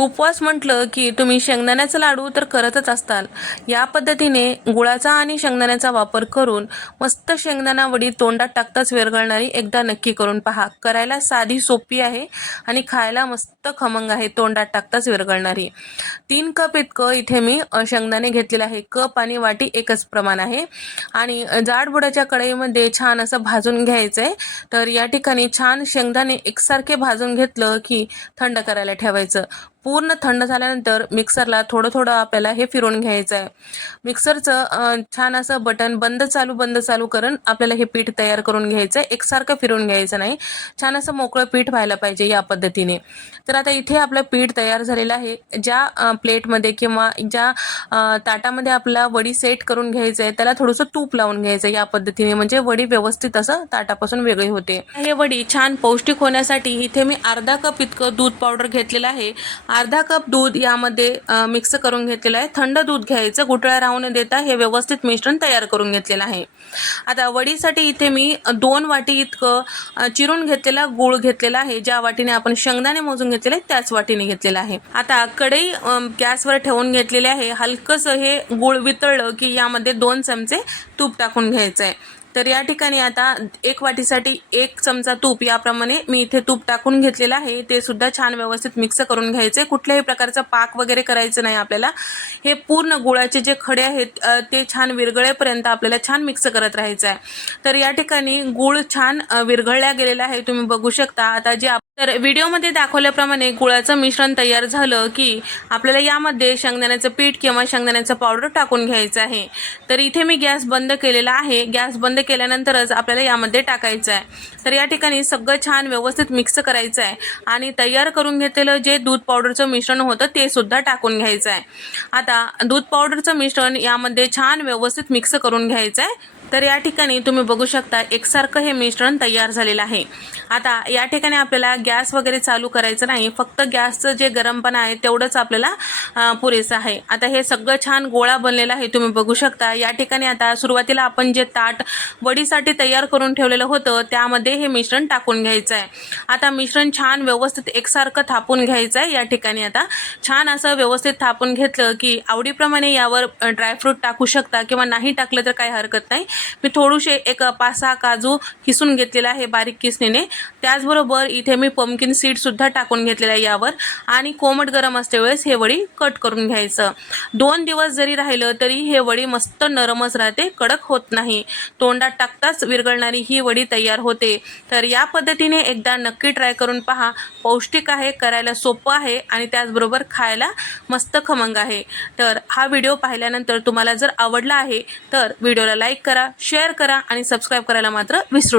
उपवास म्हटलं की तुम्ही शेंगदाण्याचा लाडू तर करतच असताल. या पद्धतीने गुळाचा आणि शेंगदाण्याचा वापर करून मस्त शेंगदाणा वडी तोंडात टाकताच विरघळणारी एकदा नक्की करून पहा. करायला साधी सोपी आहे आणि खायला मस्त खमंग आहे तोंडात टाकताच विरघळणारी तीन कप इतकं इथे मी शेंगदाणे घेतलेले आहे. कप आणि वाटी एकच प्रमाण आहे. आणि जाडबुडाच्या कढईमध्ये छान असं भाजून घ्यायचं आहे तर या ठिकाणी छान शेंगदाणे एकसारखे भाजून घेतलं की थंड करायला ठेवायचं. पूर्ण थंड झाल्यानंतर मिक्सरला थोडं थोडं आपल्याला हे फिरवून घ्यायचं आहे मिक्सरचं छान असं बटन बंद चालू बंद चालू करून आपल्याला हे पीठ तयार करून घ्यायचं आहे एकसारखं फिरवून घ्यायचं नाही. छान असं मोकळं पीठ व्हायला पाहिजे या पद्धतीने. तर आता इथे आपलं पीठ तयार झालेलं आहे. ज्या प्लेटमध्ये किंवा ज्या ताटामध्ये आपला वडी सेट करून घ्यायचं आहे त्याला थोडंसं तूप लावून घ्यायचं या पद्धतीने. म्हणजे वडी व्यवस्थित असं ताटापासून वेगळी होते. हे वडी छान पौष्टिक होण्यासाठी इथे मी अर्धा कप इतकं दूध पावडर घेतलेलं आहे. अर्धा कप दूध यामध्ये मिक्स करून घेतलेलं आहे. थंड दूध घ्यायचं गुटळ्या राहू न देता हे व्यवस्थित मिश्रण तयार करून घेतलेलं आहे. आता वडीसाठी इथे मी दोन वाटी इतकं चिरून घेतलेला गूळ घेतलेला आहे. ज्या वाटीने आपण शेंगदाणे मोजून घेतलेले आहे त्याच वाटीने घेतलेला आहे. आता कढई गॅसवर ठेवून घेतलेले आहे. हलकंसं हे गूळ वितळलं की यामध्ये दोन चमचे तूप टाकून घ्यायचं आहे तर या ठिकाणी आता एक वाटीसाठी एक चमचा तूप याप्रमाणे मी इथे तूप टाकून घेतलेलं आहे. ते सुद्धा छान व्यवस्थित मिक्स करून घ्यायचे. कुठल्याही प्रकारचा पाक वगैरे करायचं नाही आपल्याला. हे पूर्ण गुळाचे जे खडे आहेत ते छान विरघळेपर्यंत आपल्याला छान मिक्स करत राहायचं आहे. तर या ठिकाणी गुळ छान विरघळल्या गेलेला आहे. तुम्ही बघू शकता. आता जे तर व्हिडिओमध्ये दाखवल्याप्रमाणे गुळाचं मिश्रण तयार झालं की आपल्याला यामध्ये शेंगदाण्याचं पीठ किंवा शेंगदाण्याचं पावडर टाकून घ्यायचं आहे. तर इथे मी गॅस बंद केलेला आहे. गॅस बंद केल्यानंतरच आपल्याला यामध्ये टाकायचं आहे. तर या ठिकाणी सगळं छान व्यवस्थित मिक्स करायचं आहे आणि तयार करून घेतलेलं जे दूध पावडरचं मिश्रण होतं ते सुद्धा टाकून घ्यायचं आहे. आता दूध पावडरचं मिश्रण यामध्ये छान व्यवस्थित मिक्स करून घ्यायचं आहे. तर या ठिकाणी तुम्ही बघू शकता एकसारखं हे मिश्रण तयार झालेलं आहे. आता या ठिकाणी आपल्याला गॅस वगैरे चालू करायचं नाही फक्त गॅसचं जे गरमपणा आहे तेवढंच आपल्याला पुरेसं आहे. आता हे सगळं छान गोळा बनलेला आहे तुम्ही बघू शकता. या ठिकाणी आता सुरुवातीला आपण जे ताट वडीसाठी तयार करून ठेवलेलं होतं त्यामध्ये हे मिश्रण टाकून घ्यायचं आहे. आता मिश्रण छान व्यवस्थित एकसारखं थापून घ्यायचं आहे. या ठिकाणी आता छान असं व्यवस्थित थापून घेतलं की आवडीप्रमाणे यावर ड्रायफ्रूट टाकू शकता किंवा नाही टाकलं तर काही हरकत नाही. मी थोडीशे एक पाच सहा काजू किसून घेतलेला आहे बारीक किसणीने. त्याचबरोबर इथे मी पम्किन सीडसुद्धा टाकून घेतलेलं आहे यावर. आणि कोमट गरम असते वेळेस हे वडी कट करून घ्यायचं. दोन दिवस जरी राहिलं तरी हे वडी मस्त नरमच राहते कडक होत नाही. तोंडात टाकताच विरघळणारी ही वडी तयार होते. तर या पद्धतीने एकदा नक्की ट्राय करून पहा. पौष्टिक आहे करायला सोपं आहे आणि त्याचबरोबर खायला मस्त खमंग आहे. तर हा व्हिडिओ पाहिल्यानंतर तुम्हाला जर आवडला आहे तर व्हिडिओला लाईक करा शेअर करा आणि सबस्क्राईब करायला मात्र विसरू नका.